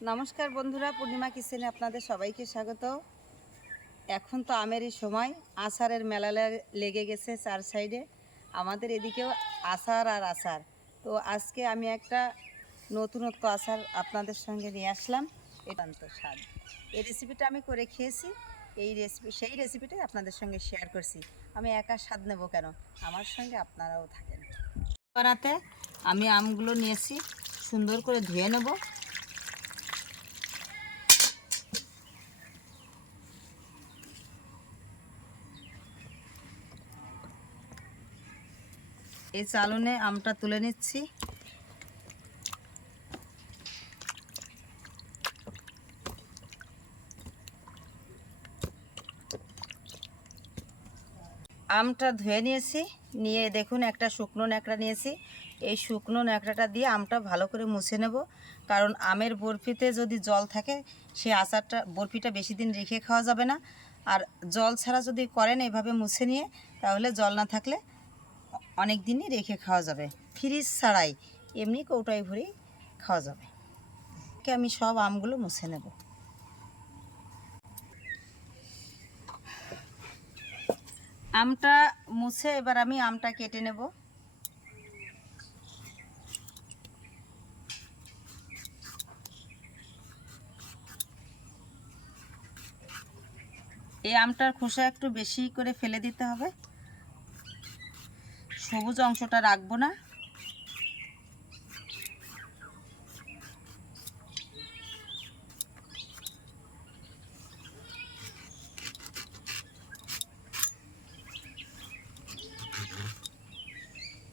নমস্কার বন্ধুরা, পূর্ণিমা কিচেনে আপনাদের সবাইকে স্বাগত। এখন তো আমেরই সময়, আষাঢ়ের মেলা লেগে গেছে চার সাইডে। আমাদের এদিকেও আষাঢ় আর আষাঢ়। তো আজকে আমি একটা নতুনত্ব আচার আপনাদের সঙ্গে নিয়ে আসলাম, একান্ত স্বাদ। এই রেসিপিটা আমি করে খেয়েছি, এই রেসিপি সেই রেসিপিটাই আপনাদের সঙ্গে শেয়ার করছি। আমি একা স্বাদ নেব কেন? আমার সঙ্গে আপনারাও থাকেন। করাতে আমি আমগুলো নিয়েছি, সুন্দর করে ধুয়ে নেব। এই চালনে আমটা তুলে নিচ্ছি। আমটা ধুয়ে নিয়েছি, নিয়ে দেখুন একটা শুকনো ন্যাকড়া নিয়েছি। এই শুকনো ন্যাকড়াটা দিয়ে আমটা ভালো করে মুছে নেব, কারণ আমের বরফিতে যদি জল থাকে সেই আচারটা, বরফিটা বেশি দিন রেখে খাওয়া যাবে না। আর জল ছাড়া যদি করেন এভাবে মুছে নিয়ে, তাহলে জল না থাকলে অনেক দিনই রেখে খাওয়া যাবে। ফ্রিজ ছাড়াই এমনি কৌটায় ভরে খাওয়া যাবে। কে আমি সব আমগুলো মুছে নেব। আমটা মুছে এবার আমি আমটা কেটে নেব। এই আমটার খোসা একটু বেশি করে ফেলে দিতে হবে। সবুজ অংশটা রাখব না।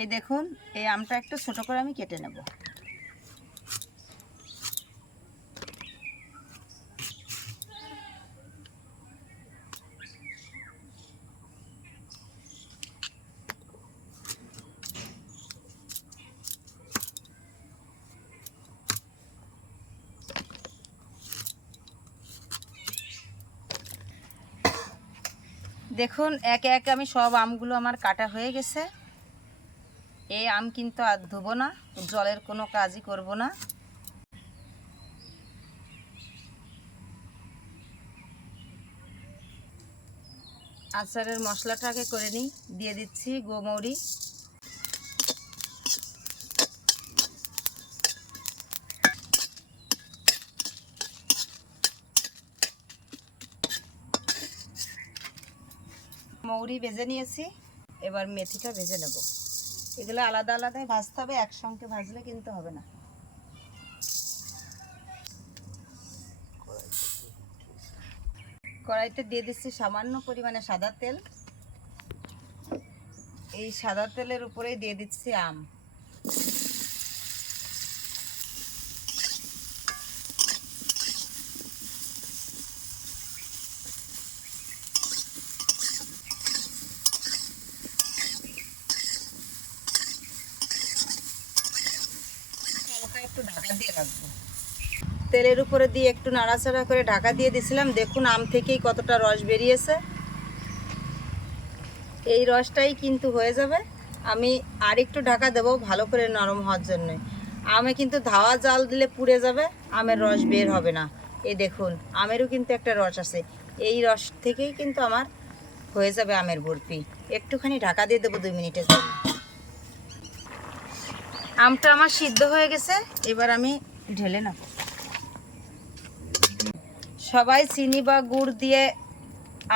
এই দেখুন এই আমটা একটু ছোট করে আমি কেটে নেব। দেখুন, একে একে আমি সব আমগুলো আমার কাটা হয়ে গেছে। এই আম কিন্তু আর ধুবো না, জলের কোনো কাজই করব না। আচারের মশলাটাকে করে নিই, দিয়ে দিচ্ছি গোমৌরি। মৌরি ভেজে নিয়েছি। এবার মেথিটা ভেজে নেব। এগুলো আলাদা আলাদাই ভাজতে হবে, একসঙ্গে ভাজলে কিন্তু হবে না। কড়াইতে দিয়ে দিচ্ছি সামান্য পরিমাণে সাদা তেল। এই সাদা তেলের উপরেই দিয়ে দিচ্ছি আম হালকা একটু ঢাকা দিয়ে রাখব তেলের উপরে দিয়ে একটু নাড়াচাড়া করে ঢাকা দিয়ে দিছিলাম। দেখুন, আম থেকেই কতটা রস বেরিয়েছে। এই রসটাই কিন্তু হয়ে যাবে। আমি আর একটু ঢাকা দেবো ভালো করে নরম হওয়ার জন্য। আমে কিন্তু ধাওয়া জাল দিলে পুড়ে যাবে, আমের রস বের হবে না। এই দেখুন, আমেরও কিন্তু একটা রস আছে। এই রস থেকেই কিন্তু আমার হয়ে যাবে আমের বরফি। একটুখানি ঢাকা দিয়ে দেবো দুই মিনিটের জন্য। আমটা আমার সিদ্ধ হয়ে গেছে, এবার আমি ঢেলে নেব। সবাই চিনি বা গুড় দিয়ে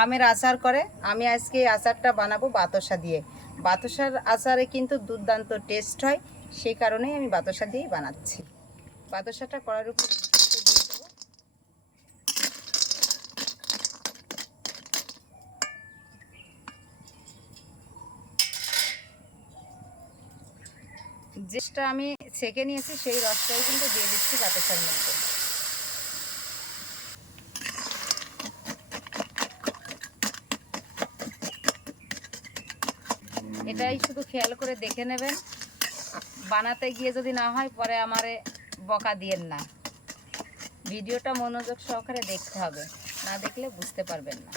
আমের আচার করে। আমি আজকে এই আচারটা বানাবো বাতাসা দিয়ে। বাতাসার আচারে কিন্তু দুর্দান্ত টেস্ট হয়, সেই কারণেই আমি বাতাসা দিয়েই বানাচ্ছি। বাতাসাটা করার উপর যেটা আমি ছেঁকে নিয়েছি, সেই রসটাই কিন্তু দিয়ে দিচ্ছি বাতাসার মধ্যে এটাই শুধু খেয়াল করে দেখে নেবেন। বানাতে গিয়ে যদি না হয়, পরে আমারে বকা দিয়েন না। ভিডিওটা মনোযোগ সহকারে দেখতে হবে, না দেখলে বুঝতে পারবেন না।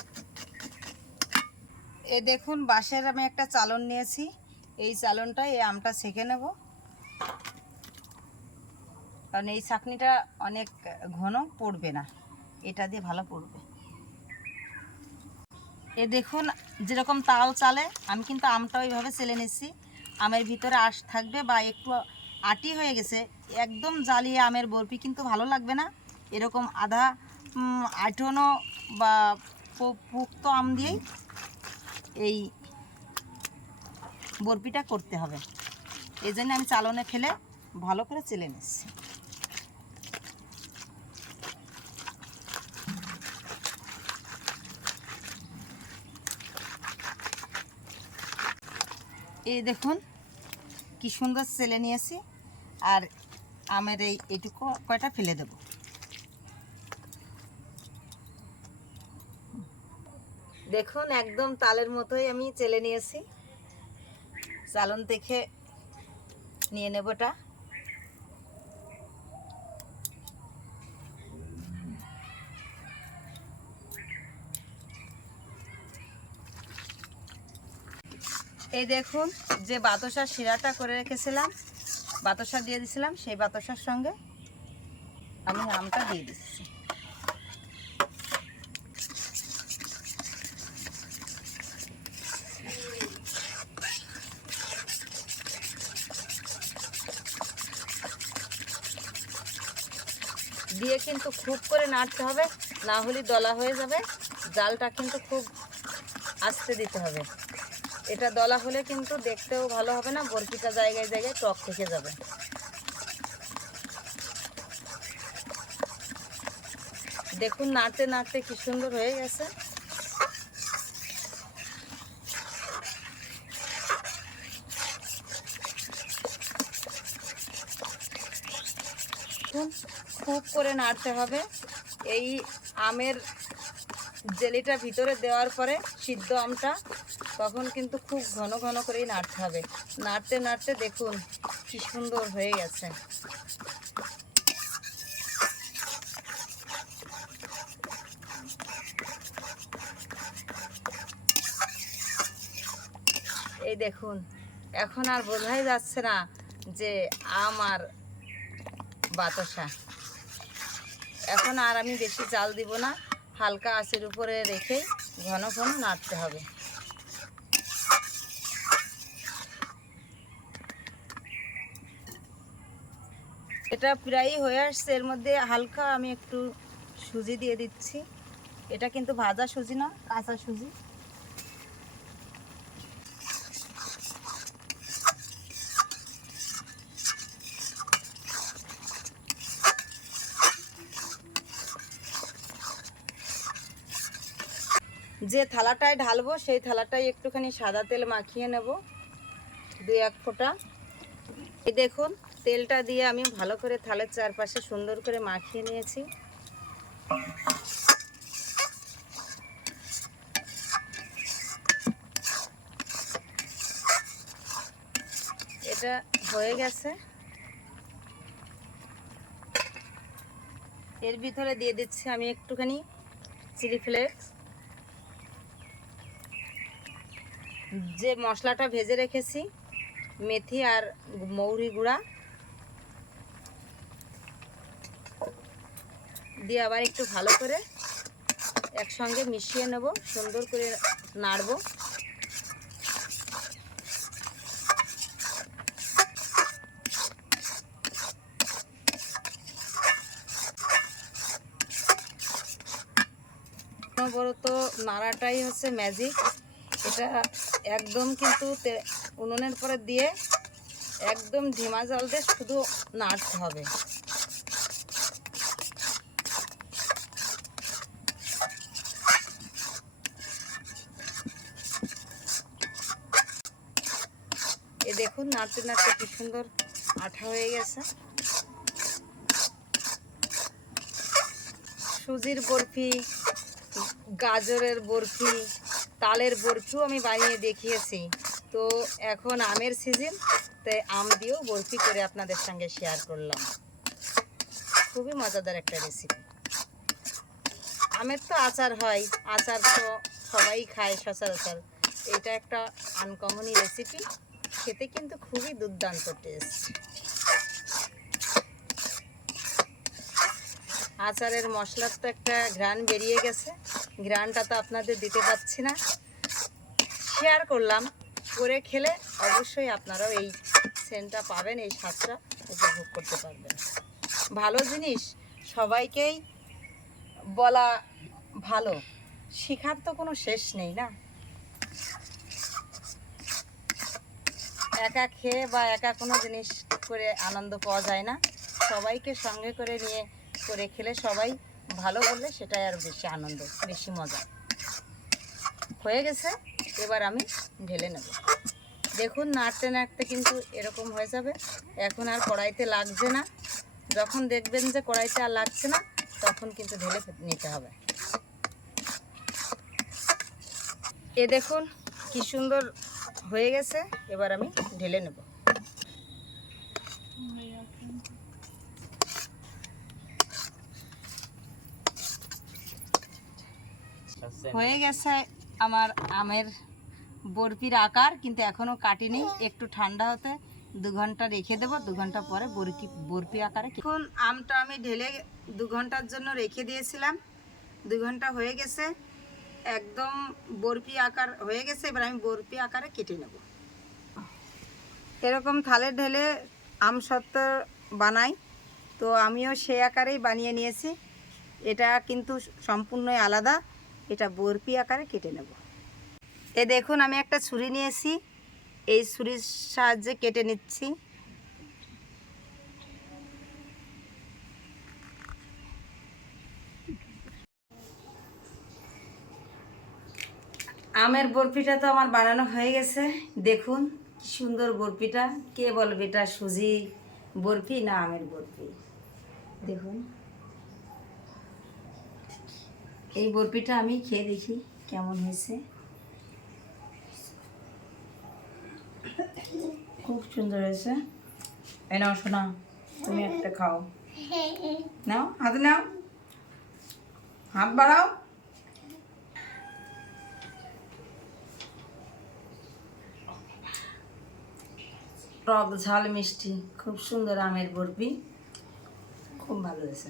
এ দেখুন, বাঁশের আমি একটা চালন নিয়েছি। এই চালনটায় এই আমটা ছেঁকে নেব। কারণ এই চাটনিটা অনেক ঘন পড়বে না। এটা দিয়ে ভালো পড়বে। এ দেখুন, যেরকম তাল চালে, আমি কিন্তু আমটা ওইভাবে চেলে নিচ্ছি। আমের ভিতরে আঁশ থাকবে বা একটু আটি হয়ে গেছে, একদম জ্বালিয়ে আমের বরফি কিন্তু ভালো লাগবে না। এরকম আধা আটনো বা পুক্ত আম দিয়েই এই বরফিটা করতে হবে। এই জন্য আমি চালনে ফেলে ভালো করে চেলে নিচ্ছি। এই দেখুন, কি সুন্দর সেলে নিয়েছি আর আমের এই এটুকু কয়টা ফেলে দেব? দেখুন, একদম তালের মতোই আমি চেলে নিয়েছি চালন দেখে নিয়ে নেবটা এই দেখুন, যে বাতাসার শিরাটা করে রেখেছিলাম, বাতাসা দিয়ে দিছিলাম, সেই বাতাসার সঙ্গে আমি আমটা দিয়ে দিচ্ছি। দিয়ে কিন্তু খুব করে নাড়তে হবে, না হলে দলা হয়ে যাবে, জালটা কিন্তু খুব আস্তে দিতে হবে। এটা দলা হলে কিন্তু দেখতেও ভালো হবে না বরফিটা জায়গায় জায়গায় টক থেকে যাবে। দেখুন নাড়তে নাড়তে কি সুন্দর হয়ে গেছে। দেখুন, খুব করে নাড়তে হবে। এই আমের জেলিটা ভিতরে দেওয়ার পরে সিদ্ধ আমটা তখন কিন্তু খুব ঘন ঘন করেই নাড়তে হবে। নাড়তে নাড়তে দেখুন কি সুন্দর হয়ে গেছে। এই দেখুন, এখন আর বোঝাই যাচ্ছে না যে আম আর বাতাসা। এখন আর আমি বেশি জাল দিব না। হালকা আঁচের উপরে রেখে ঘন ঘন নাড়তে হবে। এটা প্রায়ই হয়ে আসছে, এর মধ্যে হালকা আমি একটু সুজি দিয়ে দিচ্ছি। এটা কিন্তু ভাজা সুজি না, কাঁচা সুজি। যে থালাটায় ঢালবো, সেই থালাটায় একটুখানি সাদা তেল মাখিয়ে নেব, দুই এক ফোঁটা। এই দেখুন, তেলটা দিয়ে আমি ভালো করে থালের চারপাশে সুন্দর করে মাখিয়ে নিয়েছি। এটা হয়ে গেছে। এর ভিতরে দিয়ে দিচ্ছি আমি একটুখানি চিলি ফ্লেক্স। যে মশলাটা ভেজে রেখেছি, মেথি আর মৌরি গুঁড়া। দিয়ে আবার একটু ভালো করে একসঙ্গে মিশিয়ে নেব, সুন্দর করে নাড়বো। অনবরত নাড়াটাই হচ্ছে ম্যাজিক এটা একদম কিন্তু উনুনের পরে দিয়ে একদম ধিমা জল দিয়ে শুধু নাড়তে হবে। এ দেখুন নাড়তে নাড়তে কি সুন্দর আঠা হয়ে গেছে। সুজির বরফি, গাজরের বরফি তালের বরফিও আমি বানিয়ে দেখিয়েছি। তো এখন আমের সিজন তাই আম দিয়েও বরফি করে আপনাদের সঙ্গে শেয়ার করলাম। খুবই মজাদার একটা রেসিপি আমের তো আচার হয়, আচার তো সবাই খায় সচরাচর। এটা একটা আনকমনই রেসিপি খেতে কিন্তু খুবই দুর্দান্ত টেস্ট আচারের মশলার তো একটা ঘ্রাণ বেরিয়ে গেছে। ঘ্রাণটা তো আপনাদের দিতে পারছি না। শেয়ার করলাম। করে খেলে অবশ্যই আপনারাও এই সেন্টটা পাবেন, এই স্বাদটা উপভোগ করতে পারবেন। ভালো জিনিস, সবাইকেই বলা ভালো। শেখার তো কোনো শেষ নেই না? একা খেয়ে বা একা কোনো জিনিস করে আনন্দ পাওয়া যায় না। সবাইকে সঙ্গে করে নিয়ে, করে খেলে সবাই ভালো বললে সেটাই আর বেশি আনন্দ, বেশি মজা। হয়ে গেছে, এবার আমি ঢেলে নেব। দেখুন, নাড়তে নাড়তে কিন্তু এরকম হয়ে যাবে। এখন আর কড়াইতে লাগছে না। যখন দেখবেন যে কড়াইতে আর লাগছে না, তখন কিন্তু ঢেলে নিতে হবে। এ দেখুন, কি সুন্দর হয়ে গেছে। এবার আমি ঢেলে নেব। হয়ে গেছে আমার আমের বরফির আকার, কিন্তু এখনও কাটিনি। একটু ঠান্ডা হতে দু ঘণ্টা রেখে দেবো, দু ঘণ্টা পরে বরফি বরফি আকারে এখন আমটা আমি ঢেলে দু ঘণ্টার জন্য রেখে দিয়েছিলাম। দু ঘণ্টা হয়ে গেছে, একদম বরফি আকার হয়ে গেছে, এবার আমি বরফি আকারে কেটে নেব। এরকম থালে ঢেলে আম সত্ত্ব বানাই, তো আমিও সেই আকারেই বানিয়ে নিয়েছি। এটা কিন্তু সম্পূর্ণই আলাদা। এটা বরফি আকারে কেটে নেব। এ দেখুন, আমি একটা ছুরি নিয়েছি। এই ছুরির সাহায্যে কেটে নিচ্ছি। আমের বরফিটা তো আমার বানানো হয়ে গেছে। দেখুন সুন্দর বরফিটা। কে বলবে এটা সুজি বরফি না আমের বরফি? দেখুন। এই বরফিটা আমি খেয়ে দেখি কেমন হয়েছে। খুব সুন্দর হয়েছে। এ নাও শোনা তুমি একটা খাও। নাও, হাত নাও। হাত বাড়াও। টক ঝাল মিষ্টি, খুব সুন্দর আমের বরফি। খুব ভালো হয়েছে।